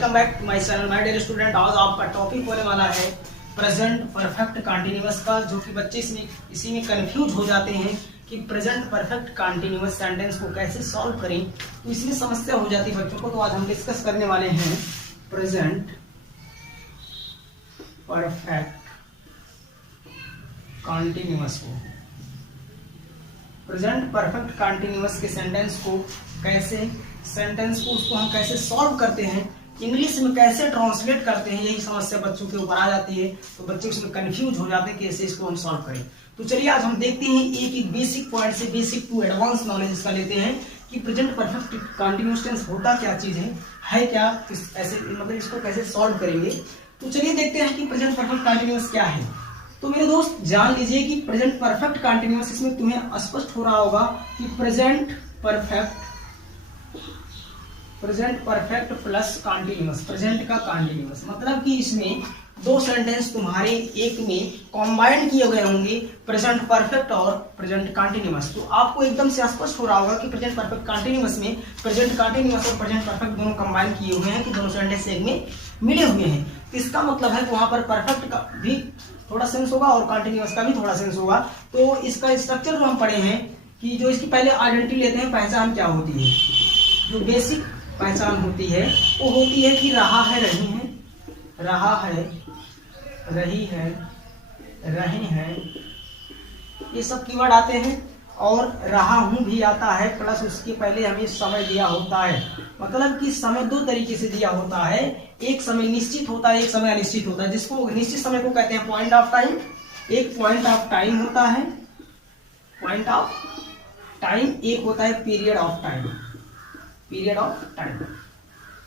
Welcome back to my channel my dear student. आज आपका topic होने वाला है प्रेजेंट परफेक्ट कंटीन्यूअस का, जो कि बच्चे इसी में कंफ्यूज हो जाते हैं कि प्रेजेंट परफेक्ट कंटीन्यूअस सेंटेंस को कैसे सॉल्व करें, तो इसमें समस्या हो जाती है बच्चों को। तो आज हम डिस्कस करने वाले हैं प्रेजेंट परफेक्ट कंटीन्यूअस को। प्रेजेंट परफेक्ट कंटीन्यूअस के सेंटेंस को उसको हम कैसे सॉल्व करते हैं, इंग्लिश में कैसे ट्रांसलेट करते हैं, यही समस्या बच्चों के ऊपर आ जाती है। तो बच्चे उसमें कंफ्यूज हो जाते हैं कि कैसे इसको हम सॉल्व करें। तो चलिए आज हम देखते हैं एक एक बेसिक पॉइंट से बेसिक टू एडवांस नॉलेज इसका लेते हैं कि प्रेजेंट परफेक्ट कंटीन्यूअस टेंस होता क्या चीज है क्या, ऐसे मतलब इसको कैसे सॉल्व करेंगे। तो चलिए देखते हैं कि प्रेजेंट परफेक्ट कंटीन्यूअस क्या है। तो मेरे दोस्त जान लीजिए कि प्रेजेंट परफेक्ट कंटीन्यूअस, इसमें तुम्हें स्पष्ट हो रहा होगा कि present perfect plus continuous, present का कंटीन्यूअस मतलब कि इसमें दो सेंटेंस तुम्हारे एक में कॉम्बाइन किए गए होंगे, प्रेजेंट परफेक्ट और प्रेजेंट कंटीन्यूअस। तो आपको एकदम से स्पष्ट हो रहा होगा कि प्रेजेंट परफेक्ट कंटीन्यूअस में प्रेजेंट कंटीन्यूअस और प्रेजेंट परफेक्ट दोनों कंबाइन किए हुए हैं, कि दोनों सेंटेंस एक में मिले हुए हैं। तो इसका मतलब है कि वहां पर परफेक्ट का भी थोड़ा सेंस होगा और कंटीन्यूअस का भी थोड़ा सेंस होगा। तो इसका स्ट्रक्चर जो हम पढ़े हैं कि जो इसकी पहले आइडेंटिटी लेते हैं, पहचान क्या होती है, जो बेसिक पहचान होती है वो होती है कि रहा है, रही है, रहा है, रही है, रहे हैं, ये सब कीवर्ड आते हैं। और रहा हूं भी आता है, प्लस उसके पहले हमें समय दिया होता है। मतलब कि समय दो तरीके से दिया होता है, एक समय निश्चित होता है, एक समय अनिश्चित होता है। जिसको निश्चित समय को कहते हैं पॉइंट ऑफ टाइम, एक पॉइंट ऑफ टाइम होता है, पॉइंट ऑफ टाइम, एक होता है period of time, period of time.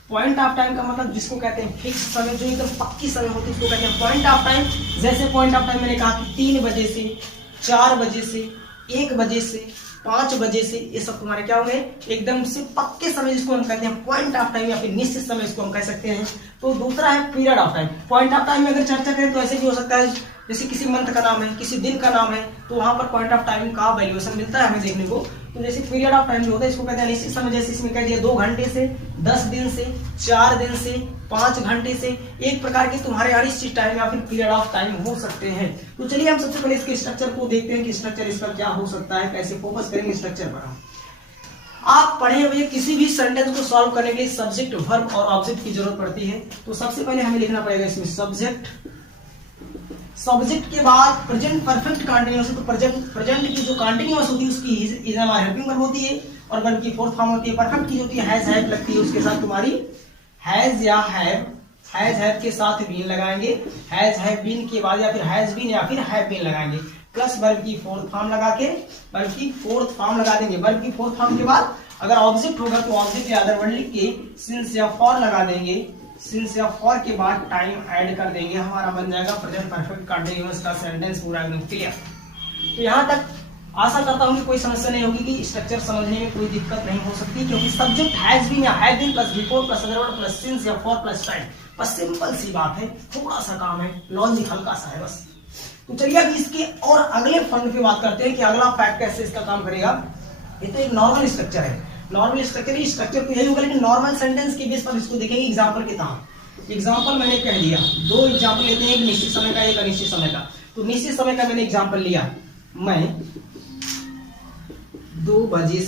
Point of time का मतलब जिसको कहते हैं फिक्स समय, जो एकदम पक्की समय होती है उसको कहते हैं पॉइंट ऑफ टाइम। जैसे पॉइंट ऑफ टाइम मैंने कहा कि 3 बजे से, 4 बजे से, 1 बजे से, 5 बजे से, ये सब तुम्हारे क्या हो गए एकदम से पक्के समय, जिसको हम कहते हैं पॉइंट ऑफ टाइम या फिर निश्चित समय इसको हम कह सकते हैं। तो दूसरा है period of time. Point of time में अगर चर्चा करें तो ऐसे भी हो सकता है, जैसे किसी मंथ का नाम है, किसी दिन का नाम है, तो वहां पर पॉइंट ऑफ टाइम का वैल्यूएशन मिलता है हमें देखने को। तो जैसे पीरियड ऑफ टाइम जो होता है इसको कहते हैं निश्चित समय। जैसे इसमें कह दिया 2 घंटे से, 10 दिन से, 4 दिन से, 5 घंटे से, एक प्रकार के तुम्हारे अनिश्चित टाइम या फिर पीरियड ऑफ टाइम हो सकते हैं। तो चलिए हम सबसे पहले इसके स्ट्रक्चर को देखते हैं कि स्ट्रक्चर इसका क्या हो सकता है, कैसे फोकस करेंगे स्ट्रक्चर पर। हम आप पढ़े हुए किसी भी सेंटेंस को सॉल्व करने के लिए सब्जेक्ट, वर्ब और ऑब्जेक्ट की जरूरत पड़ती है। तो सबसे पहले हमें लिखना पड़ेगा इसमें सब्जेक्ट, सब्जेक्ट के बाद प्रेजेंट परफेक्ट कंटीन्यूअस। तो प्रेजेंट की जो कंटीन्यूअस होती है उसकी इज हमारी हेल्पिंग वर्ब होती है, और वर्ब की फोर्थ फॉर्म होती है। परफेक्ट की जो होती है हैज हैव लगती है, उसके साथ तुम्हारी हैज या हैव के साथ बीन लगाएंगे, हैज हैव बीन के बाद या फिर हैज बीन या फिर हैव बीन लगाएंगे, प्लस वर्ब की फोर्थ फॉर्म लगा के वर्ब की फोर्थ फॉर्म लगा देंगे। वर्ब की फोर्थ फॉर्म के बाद अगर ऑब्जेक्ट होगा तो ऑब्जेक्ट या अदर वर्ड लिख के सिंस या फॉर लगा देंगे, सिंस या फॉर के बाद टाइम ऐड कर देंगे, हमारा बन जाएगा प्रेजेंट परफेक्ट कंटीन्यूअस का सेंटेंस पूरा एकदम क्लियर। तो यहाँ तक आशा करता हूँ कि कोई समस्या नहीं होगी, कि स्ट्रक्चर समझने में कोई दिक्कत नहीं हो सकती, क्योंकि सब्जेक्ट हैज बीन या have been plus before plus other word plus since या फॉर प्लस टाइम, बस सिंपल सी बात है, थोड़ा सा काम है, लॉजिक हल्का सा है बस। तो चलिए अब इसके और अगले फंड की बात करते हैं कि अगला फैक्ट कैसे इसका काम करेगा। ये तो एक नॉर्मल स्ट्रक्चर है, नॉर्मल स्ट्रक्चर तो यही होगा, लेकिन नॉर्मल सेंटेंस के बेस पर इसको देखेंगे एग्जांपल के तहत। एग्जांपल मैंने कह दिया, 2 एग्जांपल लेते हैं, एक निश्चित समय का, एक अनिश्चित समय का। तो निश्चित समय का मैंने एग्जांपल लिया, मैं 2 बजे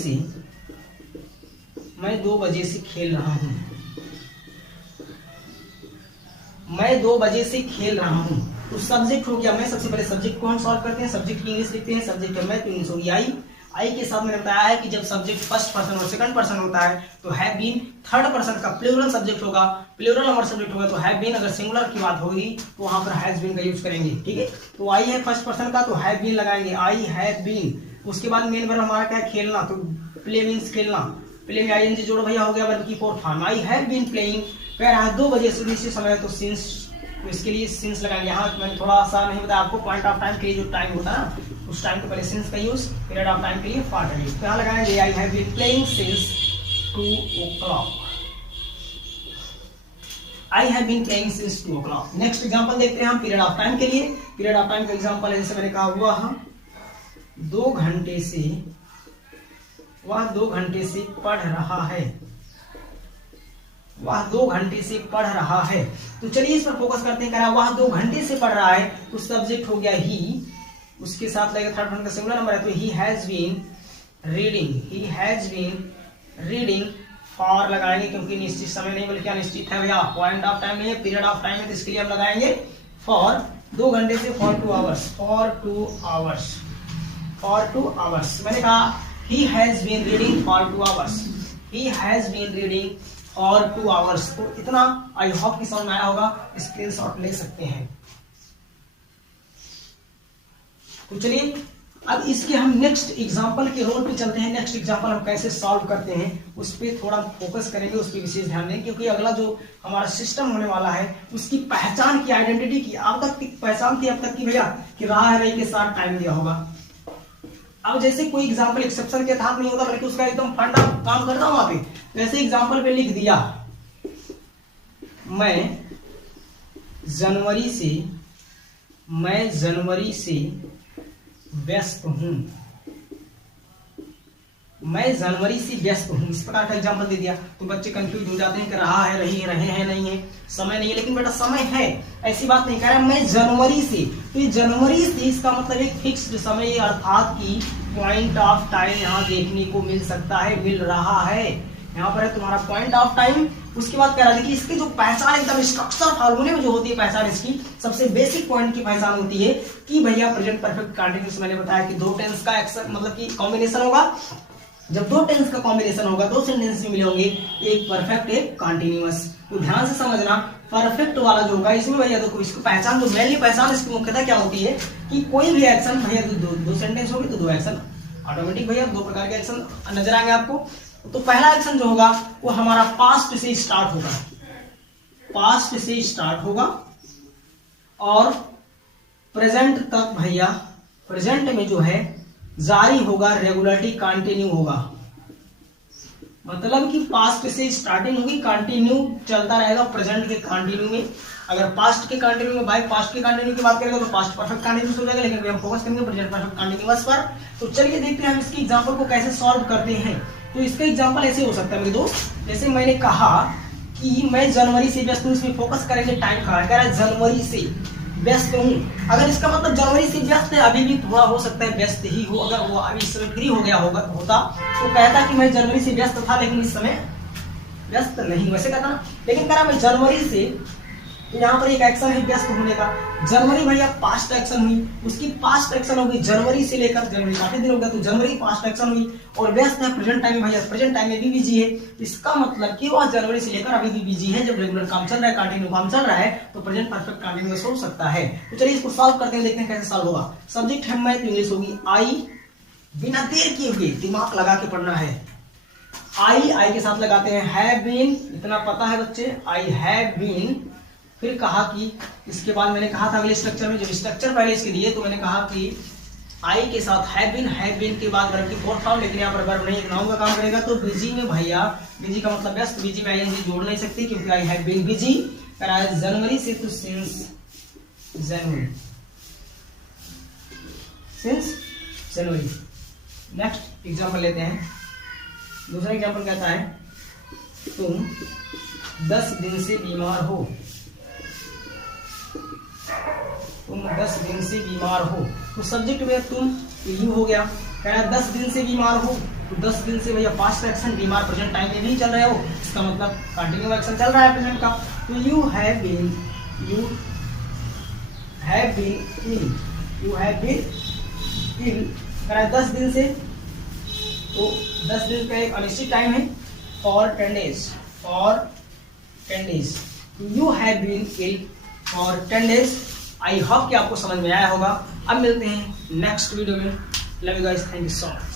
से खेल रहा हूं, मैं 2 बजे से खेल रहा हूं। तो सब्जेक्ट हो गया मैं, सबसे पहले सब्जेक्ट को हम सॉल्व करते हैं, सब्जेक्ट की इंग्लिश लिखते हैं, सब्जेक्ट है मैं तो इंग्लिश होगी आई के साथ मैंने बताया है कि जब सब्जेक्ट फर्स्ट पर्सन और सेकंड पर्सन होता है तो हैव बीन, थर्ड पर्सन का प्लूरल सब्जेक्ट होगा, प्लूरल नंबर सब्जेक्ट होगा तो हैव बीन, अगर सिंगुलर की बात होगी तो वहां पर हैज बीन का यूज करेंगे, ठीक है। तो आई है फर्स्ट पर्सन का तो हैव बीन लगाएंगे, आई हैव बीन। उसके बाद मेन वर्ब हमारा क्या है, खेलना, तो प्ले मीन्स खेलना, प्ले में आईएनजी जोड़ो भैया, हो गया वर्ब की fourth form. I have been playing, कह रहा है 2 बजे से निश्चित समय, तो सिंस, तो इसके लिए सिंस लगाएंगे। यहाँ मैंने थोड़ा सा नहीं बताया आपको, पॉइंट ऑफ टाइम के लिए जो टाइम होता है ना, उस टाइम के पहले सिंस का यूज, पीरियड ऑफ टाइम के लिए फॉर का यूज। तो यहाँ लगाएंगे I have been playing since 2 o'clock, I have been playing since 2 o'clock। Next example देखते हैं हम पीरियड ऑफ टाइम के लिए। पीरियड ऑफ टाइम का एग्जांपल है, जैसे मैंने कहा वह 2 घंटे से पढ़ रहा है, वह 2 घंटे से पढ़ रहा है। तो चलिए इस पर फोकस करते हैं। कह रहा वह 2 घंटे से पढ़ रहा है, तो सब्जेक्ट हो गया ही, उसके साथ लगेगा थर्ड पर्सन का सिंगुलर नंबर है, तो he has been reading for लगाएंगे, क्योंकि निश्चित समय नहीं बल्कि अनिश्चित है भैया, पॉइंट ऑफ टाइम नहीं है, पीरियड ऑफ टाइम है, तो इसके लिए हम लगाएंगे फॉर 2 घंटे से फॉर 2 आवर्स। मैंने कहा he has been reading for 2 hours. तो इतना आई होप कि समझ में आया होगा, स्क्रीनशॉट ले सकते हैं। तो चलिए अब इसके हम नेक्स्ट एग्जांपल के रोल पे चलते हैं। नेक्स्ट एग्जांपल हम कैसे सॉल्व करते हैं उस पर थोड़ा फोकस करेंगे, उस पर विशेष ध्यान दें, क्योंकि अगला जो हमारा सिस्टम होने वाला है उसकी पहचान की, आइडेंटिटी की अब तक पहचान थी अब तक की भैया कि राह रही के साथ टाइम दिया होगा। अब जैसे कोई एग्जांपल एक्सेप्शन के साथ नहीं होता बल्कि उसका एकदम फंडा काम करता हूं वहां पे, वैसे एग्जांपल पे लिख दिया मैं जनवरी से व्यस्त हूं, इस प्रकार का एग्जांपल दे दिया। तो बच्चे कंफ्यूज हो जाते हैं कि रहा है, रही है, रहे हैं, नहीं है, समय नहीं है। लेकिन बेटा समय है, ऐसी बात नहीं कह रहा मैं जनवरी से, तो ये जनवरी से इसका मतलब एक फिक्स्ड समय अर्थात की पॉइंट ऑफ टाइम यहाँ देखने को मिल सकता है, मिल रहा है। यहाँ पर है तुम्हारा पॉइंट ऑफ टाइम। उसके बाद कह रहा है कि इसकी जो पहचान एकदम स्ट्रक्चर फार्मूले में जो होती है पहचान, इसकी सबसे बेसिक पॉइंट की पहचान होती है कि भैया प्रेजेंट परफेक्ट कंटीन्यूअस, मैंने बताया कि 2 टेंस का मतलब कि कॉम्बिनेशन होगा। जब 2 टेंस का कॉम्बिनेशन होगा, 2 सेंटेंस में मिले होंगे, एक परफेक्ट एक कंटीन्यूअस। तो ध्यान से समझना, परफेक्ट वाला जो होगा इसमें भैया देखो इसकी पहचान, जो मेनली पहचान इसकी मुख्यतः क्या होती है कि कोई भी एक्शन भैया 2 सेंटेंस होगी तो 2 एक्शन ऑटोमेटिक भैया 2 प्रकार के एक्शन नजर आएंगे आपको। तो पहला एक्शन जो होगा वो हमारा पास्ट से स्टार्ट होगा, और प्रेजेंट तक भैया, प्रेजेंट में जो है जारी होगा, रेगुलरिटी कंटिन्यू होगा। मतलब कि पास्ट से स्टार्टिंग होगी, कंटिन्यू चलता रहेगा प्रेजेंट के कंटिन्यू में। अगर पास्ट के कंटिन्यू में भाई पास्ट के कंटिन्यू की बात करेंगे तो पास्ट परफेक्ट कंटिन्यूअस हो जाएगा, लेकिन हम फोकस करेंगे प्रेजेंट परफेक्ट कंटिन्यूअस पर। तो चलिए देखते हैं हम इसकी एग्जांपल को कैसे सॉल्व करते हैं। तो इसका एग्जांपल ऐसे हो सकता है मेरे दोस्त, जैसे मैंने कहा कि मैं जनवरी से व्यस्त हूं, इसमें फोकस करेंगे टाइम का, कह रहा है जनवरी से व्यस्त हूं। अगर इसका मतलब जनवरी से व्यस्त है, अभी भी थोड़ा हो सकता है व्यस्त ही हो, अगर वो अभी इस समय फ्री हो गया होता तो कहता कि मैं जनवरी से व्यस्त था लेकिन इस समय व्यस्त नहीं, वैसे कहता ना। लेकिन कह रहा मैं जनवरी से, तो यहाँ पर एक एक्शन है व्यस्त होने का। जनवरी भैया पास्ट एक्शन हुई, उसकी पास्ट एक्शन होगी जनवरी से लेकर, जनवरी काफी दिन हो गया तो जनवरी पास्ट एक्शन हुई, और व्यस्त है प्रेजेंट टाइम में भैया, प्रेजेंट टाइम में भी बिजी है। इसका मतलब कि वह जनवरी से लेकर अभी भी बिजी है। जब रेगुलर काम चल रहा है, कंटिन्यू काम चल रहा है, तो प्रेजेंट परफेक्ट कंटिन्यूअस हो सकता है। तो चलिए इसको सॉल्व करते हैं, देखते हैं कैसे सॉल्व होगा। सब्जेक्ट है मैथ, इंग्लिश होगी आई, बिना देर किए हुए दिमाग लगा के पढ़ना है। आई के साथ लगाते हैं हैव बीन, इतना पता है बच्चे, आई हैव बीन। फिर कहा कि इसके बाद मैंने कहा था अगले स्ट्रक्चर में, जब स्ट्रक्चर पहले इसके दिए तो मैंने कहा कि आई के साथ हैव बीन के बाद वर्ब की फोर्थ फॉर्म, लेकिन यहाँ पर वर्ब नहीं, एक नाउन का काम करेगा। तो बिजी में भैया, बिजी का मतलब व्यस्त, बिजी में आईएनजी जोड़ नहीं सकती क्योंकि आई हैव बीन बिजी। जनवरी से तो सिंस जनवरी। नेक्स्ट एग्जांपल लेते हैं। दूसरा एग्जांपल कहता है तुम 10 दिन से बीमार हो, तो सब्जेक्ट में तुम यू हो गया। कह रहा है 10 दिन से बीमार हो, तो 10 दिन से भैया पास्ट एक्शन, बीमार प्रेजेंट टाइम में भी चल रहे हो, इसका मतलब कंटिन्यू एक्शन चल रहा है प्रेजेंट का। तो यू हैव बीन इल। कह रहा है 10 दिन से, तो 10 दिन का एक अनिश्चित टाइम है, for 10 days. You have been ill for 10 days. I hope कि आपको समझ में आया होगा। अब मिलते हैं नेक्स्ट वीडियो में। Love you guys, thank you so much.